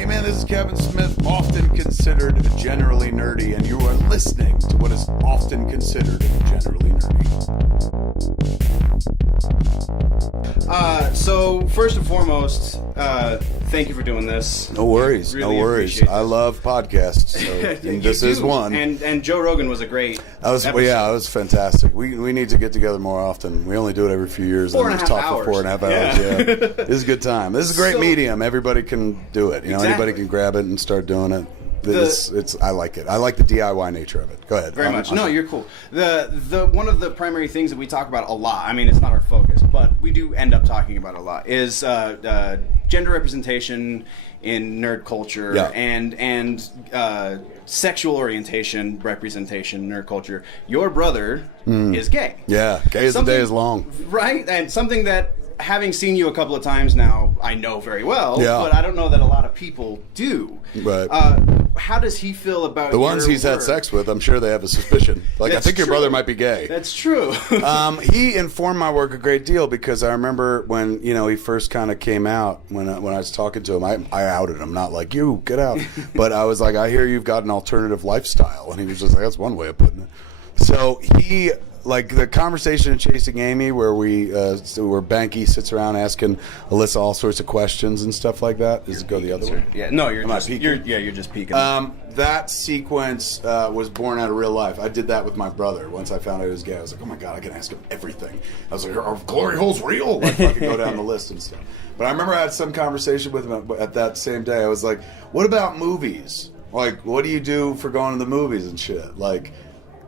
Hey man, this is Kevin Smith, often considered generally nerdy, and you are listening to what is often considered generally nerdy. So first and foremost, thank you for doing this. No worries, Really no worries. appreciate I love podcasts, so and this is one. And Joe Rogan was a great episode. It was fantastic. We need to get together more often. We only do it every few years. 4.5 hours. For 4.5 hours. Yeah. This is a good time. This is a great medium. Everybody can do it. You know, anybody can grab it and start doing it. I like it. I like the DIY nature of it. Go ahead. Very much. No, you're cool. The one of the primary things that we talk about a lot, I mean, it's not our focus, but we do end up talking about a lot, is gender representation in nerd culture and sexual orientation representation in nerd culture. Your brother is gay. Yeah, gay as the day is long. Right? And something that, having seen you a couple of times now, I know very well, but I don't know that a lot of people do. Right. How does he feel about the ones he's work? had sex with? I'm sure they have a suspicion. Like, I think your brother might be gay. That's true. He informed my work a great deal because I remember when he first kind of came out. When I was talking to him, I outed him, not like you get out, but I was like, I hear you've got an alternative lifestyle, and he was just like, that's one way of putting it. So he. Like the conversation in Chasing Amy, where where Banky sits around asking Alyssa all sorts of questions and stuff like that. Does it go the other way? Yeah, no, you're just peeking. That sequence was born out of real life. I did that with my brother. Once I found out he was gay, I was like, oh my god, I can ask him everything. I was like, are glory holes real? Like, I could go down the list and stuff. But I remember I had some conversation with him at that same day. I was like, what about movies? Like, what do you do for going to the movies and shit? Like,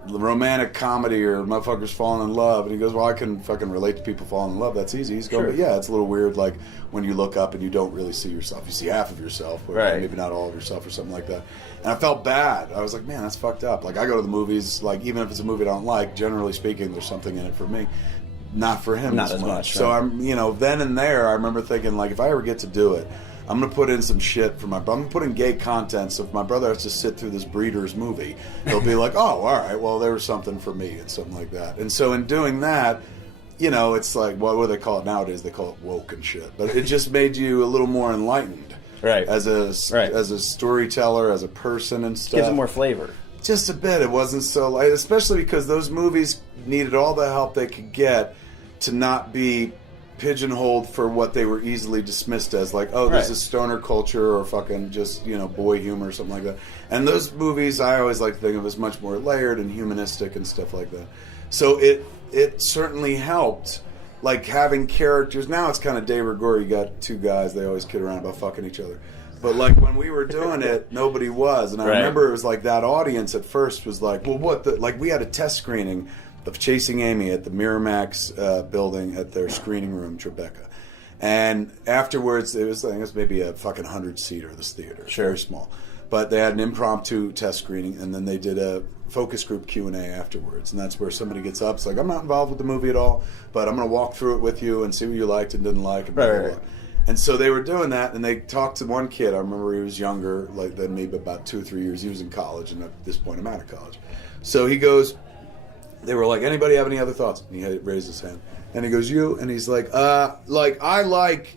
romantic comedy or motherfuckers falling in love, and he goes, well, I can fucking relate to people falling in love. That's easy. He's going, but yeah, it's a little weird, like when you look up and you don't really see yourself. You see half of yourself, or maybe not all of yourself, or something like that. And I felt bad. I was like, man, that's fucked up. Like, I go to the movies, like, even if it's a movie I don't like, generally speaking, there's something in it for me. Not for him, not as much. So I'm, then and there, I remember thinking, like, if I ever get to do it, I'm going to put in some shit for I'm going to put in gay content, so if my brother has to sit through this Breeders movie, he'll be like, oh, all right, well, there was something for me, and something like that. And so in doing that, it's like, what do they call it nowadays? They call it woke and shit. But it just made you a little more enlightened. Right. As a storyteller, as a person and stuff. Gives it more flavor. Just a bit. It wasn't so light, especially because those movies needed all the help they could get to not be pigeonholed for what they were easily dismissed as, like, oh, this is stoner culture or fucking just boy humor or something like that. And those movies I always like to think of as much more layered and humanistic and stuff like that. So it certainly helped, like, having characters. Now it's kind of de rigueur. You got two guys, they always kid around about fucking each other, but like when we were doing it, nobody was. And I remember it was like that audience at first was like, well, what like we had a test screening of Chasing Amy at the Miramax building at their screening room, Tribeca. And afterwards, it was, I think it was maybe a fucking 100-seater, this theater. Sure. Very small. But they had an impromptu test screening, and then they did a focus group Q&A afterwards. And that's where somebody gets up. It's like, I'm not involved with the movie at all, but I'm going to walk through it with you and see what you liked and didn't like. And blah, blah, blah. And so they were doing that, and they talked to one kid. I remember he was younger than me, but about 2 or 3 years. He was in college, and at this point I'm out of college. So he goes... They were like, anybody have any other thoughts? And he raised his hand. And he goes, you? And he's like, I like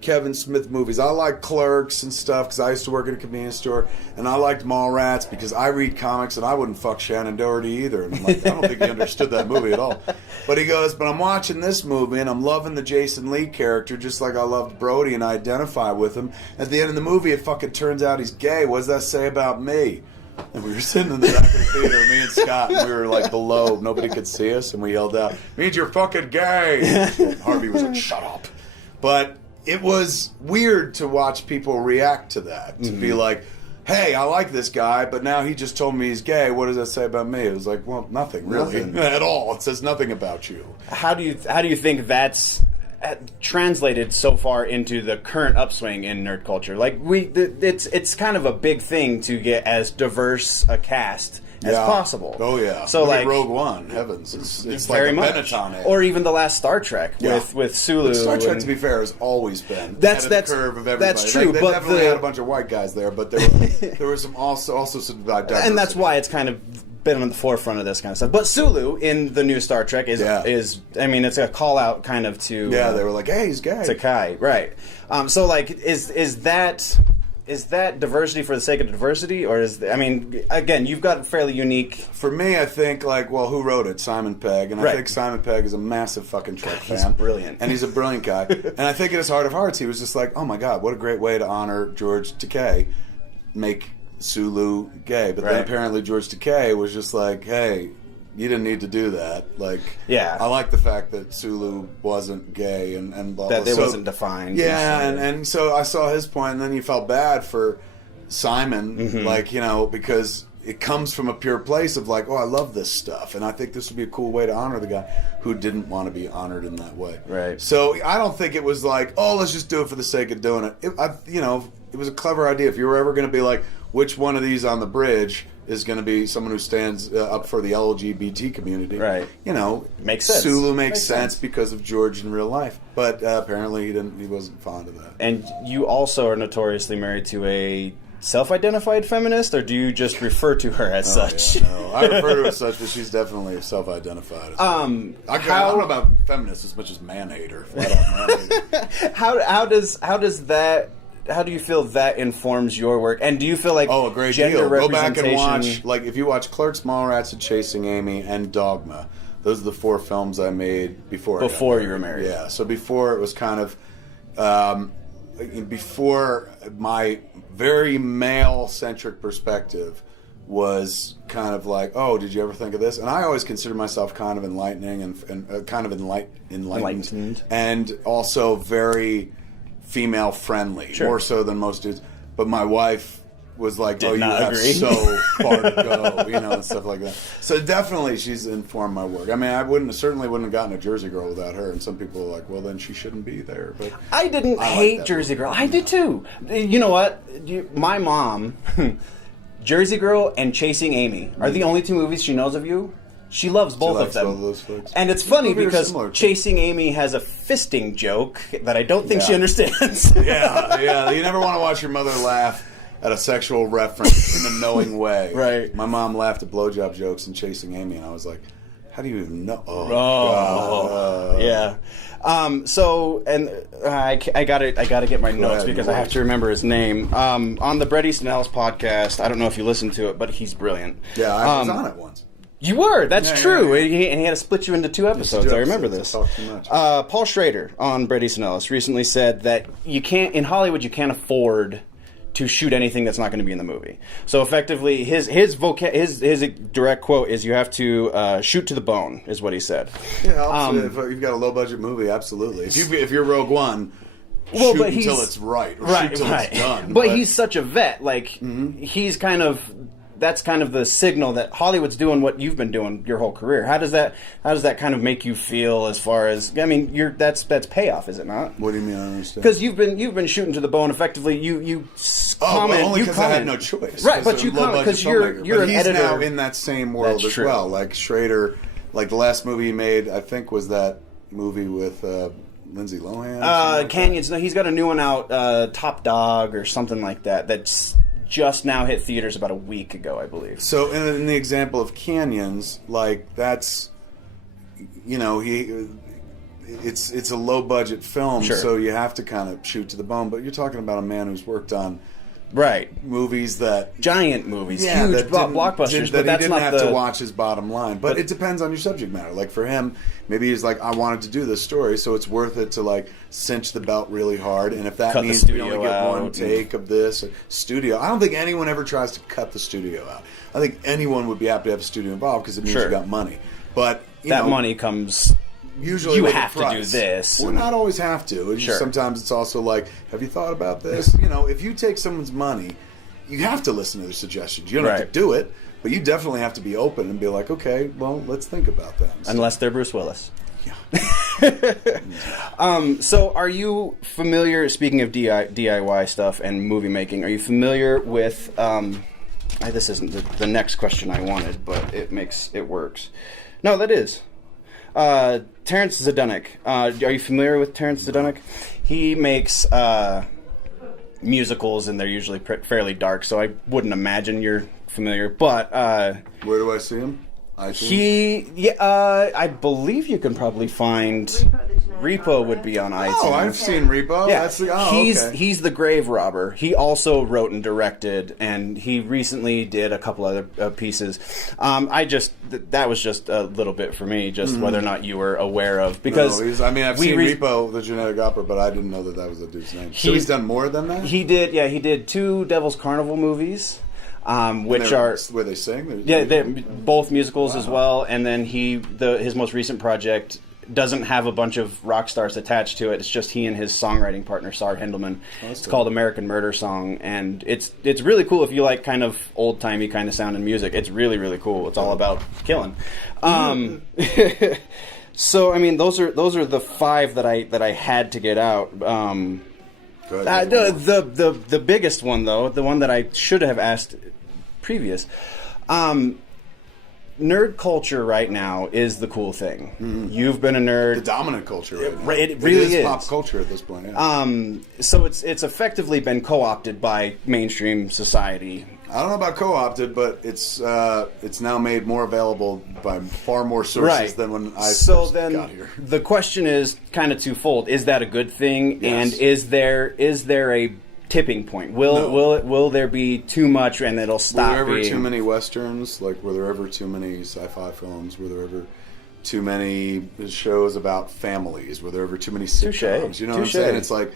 Kevin Smith movies. I like Clerks and stuff because I used to work at a convenience store. And I liked Mallrats because I read comics and I wouldn't fuck Shannon Doherty either. And I'm like, I don't think he understood that movie at all. But he goes, but I'm watching this movie and I'm loving the Jason Lee character just like I loved Brody and I identify with him. At the end of the movie, it fucking turns out he's gay. What does that say about me? And we were sitting in the back of the theater, me and Scott, and we were like below. Nobody could see us, and we yelled out, means you're fucking gay. Harvey was like, shut up. But it was weird to watch people react to that, to be like, hey, I like this guy, but now he just told me he's gay. What does that say about me? It was like, well, nothing, really, at all. It says nothing about you. How do you think that's translated so far into the current upswing in nerd culture? Like it's kind of a big thing to get as diverse a cast as possible. Oh yeah. So look like at Rogue One, heavens, it's very like a much. Benetton. Or even the last Star Trek with Sulu. But Star Trek, to be fair, has always been that's the curve of everybody. That's true. They but definitely had a bunch of white guys there, but there were some also some diversity. And that's why it's kind of been on the forefront of this kind of stuff. But Sulu in the new Star Trek is I mean, it's a call out kind of to they were like, hey, he's gay. To Kai, right? So like, is that is that diversity for the sake of diversity, or again, you've got fairly unique. For me, I think who wrote it? Simon Pegg, and I think Simon Pegg is a massive fucking Trek fan. He's brilliant, and he's a brilliant guy. And I think in his heart of hearts, he was just like, "Oh my God, what a great way to honor George Takei, make Sulu gay." But then apparently George Takei was just like, "Hey, you didn't need to do that." I like the fact that Sulu wasn't gay and blah, blah. That it wasn't defined. Yeah, and so I saw his point, and then you felt bad for Simon, because it comes from a pure place of I love this stuff, and I think this would be a cool way to honor the guy who didn't want to be honored in that way. Right. So I don't think it was let's just do it for the sake of doing it. It was a clever idea. If you were ever going to be which one of these on the bridge is going to be someone who stands up for the LGBT community. Right. Makes sense. Sulu makes sense because of George in real life. But apparently he wasn't fond of that. And you also are notoriously married to a self-identified feminist, or do you just refer to her as such? Yeah, no, I refer to her as such, but she's definitely self-identified. I don't know about feminists as much as man-hater. How do you feel that informs your work? And do you feel like a great gender deal. Go back and representation... watch, if you watch Clerks, Mallrats, and Chasing Amy, and Dogma, those are the 4 films I made before you were married. Yeah, so before it was kind of, before my very male-centric perspective was kind of did you ever think of this? And I always consider myself kind of enlightening and kind of enlightened. And also very female friendly, more so than most dudes. But my wife was like, "Oh, you have so far to go," and stuff like that. So definitely, she's informed my work. I mean, I certainly wouldn't have gotten a Jersey Girl without her. And some people are like, "Well, then she shouldn't be there." But I didn't hate Jersey Girl. I did too. You know what? My mom, Jersey Girl and Chasing Amy are the only 2 movies she knows of you. She loves both of them. Both of those folks. And it's funny because Chasing Amy has a fisting joke that I don't think she understands. Yeah. You never want to watch your mother laugh at a sexual reference in a knowing way. Right. My mom laughed at blowjob jokes in Chasing Amy, and I was like, how do you even know? Yeah. I gotta get my notes because I have to remember his name. On the Bret Easton Ellis podcast, I don't know if you listened to it, but he's brilliant. Yeah, I was on it once. You were. That's true. Yeah. And he had to split you into 2 episodes. I remember this. I talk too much. Paul Schrader on Bret Easton Ellis recently said that in Hollywood you can't afford to shoot anything that's not going to be in the movie. So effectively, his direct quote is, "You have to shoot to the bone," is what he said. Yeah, if you've got a low budget movie, absolutely. If you're Rogue One, shoot until it's right, or shoot until it's done. But he's such a vet. He's kind of. That's kind of the signal that Hollywood's doing what you've been doing your whole career. How does that kind of make you feel as far as that's payoff, is it not? What do you mean? I don't understand. Because you've been shooting to the bone. Effectively, you comment. Only because I had no choice. Right, but you comment because you're an he's editor. Now in that same world as well. Like Schrader, the last movie he made, I think, was that movie with Lindsay Lohan. Canyons. No, he's got a new one out, Top Dog or something like that. That's just now hit theaters about a week ago, I believe. So in the example of Canyons, that's, it's a low budget film, so you have to kind of shoot to the bone. But you're talking about a man who's worked on movies giant movies, huge blockbusters, but that's he didn't not have to watch his bottom line. But it depends on your subject matter. Like for him, maybe he's like, I wanted to do this story, so it's worth it to cinch the belt really hard. And if that means we only get one take of this studio, I don't think anyone ever tries to cut the studio out. I think anyone would be happy to have a studio involved because it means you got money. But that money comes. Usually you have to do this. Well, not always have to. Sometimes it's also have you thought about this? If you take someone's money, you have to listen to their suggestions. You don't have to do it, but you definitely have to be open and be like, okay, well, let's think about that. Unless they're Bruce Willis. Yeah. So are you familiar, speaking of DIY stuff and movie making, are you familiar with, this isn't the next question I wanted, but it works. No, that is. Terrence Zdenek. Are you familiar with Terrence Zdenek? He makes musicals, and they're usually fairly dark, so I wouldn't imagine you're familiar. But where do I see him? I believe you can probably find. Repo would be on iTunes. Oh, I've seen Repo. Yeah, That's he's the grave robber. He also wrote and directed, and he recently did a couple other pieces. That was just a little bit for me, just whether or not you were aware of, because I've seen Repo, the Genetic Opera, but I didn't know that was a dude's name. So he's done more than that. He did 2 Devil's Carnival movies. Which where they sing? They're both musicals as well. And then his most recent project doesn't have a bunch of rock stars attached to it. It's just he and his songwriting partner, Sar Hendelman. It's called American Murder Song, and it's really cool if you like kind of old timey kind of sound and music. It's really, really cool. It's all about killing. So I mean, those are the 5 that I had to get out. The biggest one, though, the one that I should have asked previous, nerd culture right now is the cool thing. Mm-hmm. You've been a nerd. The dominant culture right now. It really is pop culture at this point. Yeah. So it's effectively been co-opted by mainstream society. I don't know about co-opted, but it's now made more available by far more sources than when I first got here. The question is kind of twofold: is that a good thing? Yes. And is there a tipping point? Will there be too much and it'll stop? Were there ever too many westerns? Like, were there ever too many sci-fi films? Were there ever too many shows about families? Were there ever too many sitcoms? Touché. You know what I'm saying? It's like,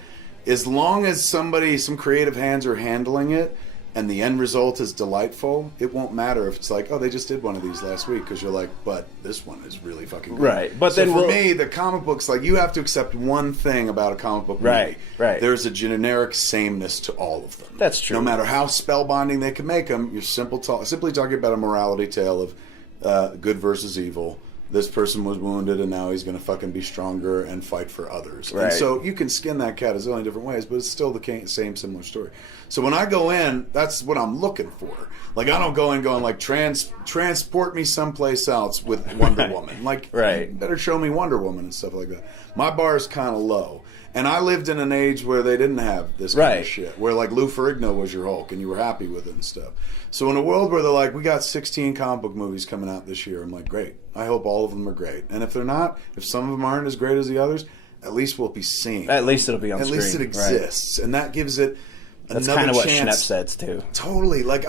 as long as some creative hands are handling it, and the end result is delightful, it won't matter if it's like, oh, they just did one of these last week, because you're like, but this one is really fucking good. Right. But so then for me, the comic books, like, you have to accept one thing about a comic book movie. Right. There's a generic sameness to all of them. That's true. No matter how spellbinding they can make them, you're simply talking about a morality tale of good versus evil. This person was wounded, and now he's going to fucking be stronger and fight for others. Right. And so you can skin that cat a zillion different ways, but it's still the same similar story. So when I go in, that's what I'm looking for. Like, I don't go in going like, transport me someplace else with Wonder Woman. Like, you better show me Wonder Woman and stuff like that. My bar is kind of low. And I lived in an age where they didn't have this kind of shit. Where, like, Lou Ferrigno was your Hulk, and you were happy with it and stuff. So in a world where they're like, we got 16 comic book movies coming out this year, I'm like, great. I hope all of them are great. And if they're not, if some of them aren't as great as the others, at least we'll be seeing. At least it'll be on screen. At least it exists. And that gives it That's another kind of what chance. Schnepp says, too. Totally. Like,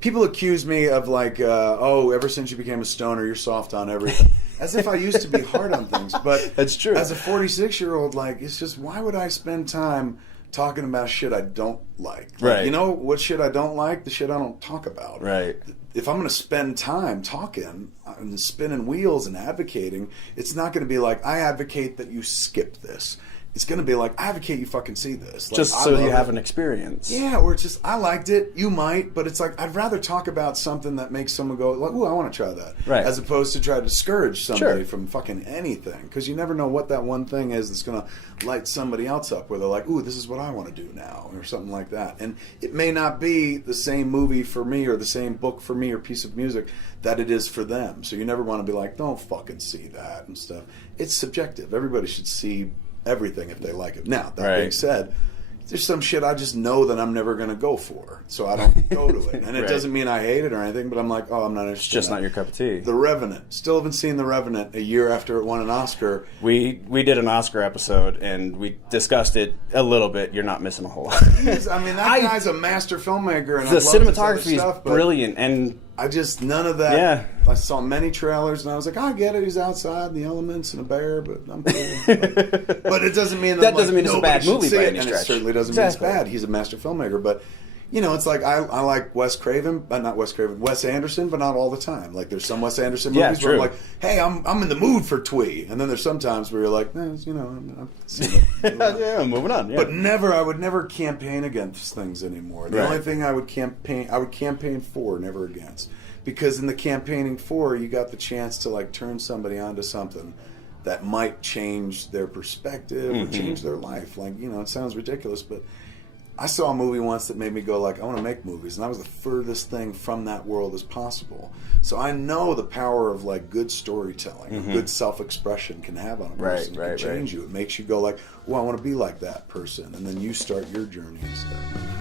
people accuse me of, like, ever since you became a stoner, you're soft on everything. As if I used to be hard on things. But that's true. As a 46-year-old, like, it's just, why would I spend time talking about shit I don't like? Right. You know what shit I don't like? The shit I don't talk about. Right. If I'm going to spend time talking and spinning wheels and advocating, it's not going to be like, I advocate that you skip this. It's going to be like, I advocate you fucking see this. Like, just so you have an experience. Yeah, or it's just, I liked it, you might, but it's like, I'd rather talk about something that makes someone go, like, ooh, I want to try that. Right. As opposed to try to discourage somebody from fucking anything. Because you never know what that one thing is that's going to light somebody else up, where they're like, ooh, this is what I want to do now, or something like that. And it may not be the same movie for me, or the same book for me, or piece of music that it is for them. So you never want to be like, don't fucking see that and stuff. It's subjective. Everybody should see everything if they like it. Now, that being said, there's some shit I just know that I'm never going to go for, so I don't go to it. And it doesn't mean I hate it or anything, but I'm like, oh, I'm not interested. It's just not your cup of tea. The Revenant. Still haven't seen The Revenant a year after it won an Oscar. We did an Oscar episode, and we discussed it a little bit. You're not missing a whole lot. That guy's a master filmmaker, and the cinematography is brilliant, and I just, none of that. Yeah. I saw many trailers, and I was like, I get it. He's outside in the elements and a bear, but I'm cool. But it doesn't mean that doesn't mean it's a bad movie by any and stretch. It certainly doesn't mean it's bad. He's a master filmmaker, but you know, it's like I like Wes Anderson, but not all the time. Like, there's some Wes Anderson movies where I'm like, hey, I'm in the mood for Twee, and then there's some times where you're like, I'm moving on. Yeah. But I would never campaign against things anymore. The only thing I would campaign for, never against. Because in the campaigning for, you got the chance to, like, turn somebody onto something that might change their perspective or change their life. Like, it sounds ridiculous, but I saw a movie once that made me go, like, I want to make movies, and I was the furthest thing from that world as possible. So I know the power of, like, good storytelling, good self-expression can have on a person. It can change you. It makes you go, like, oh, I want to be like that person, and then you start your journey and stuff.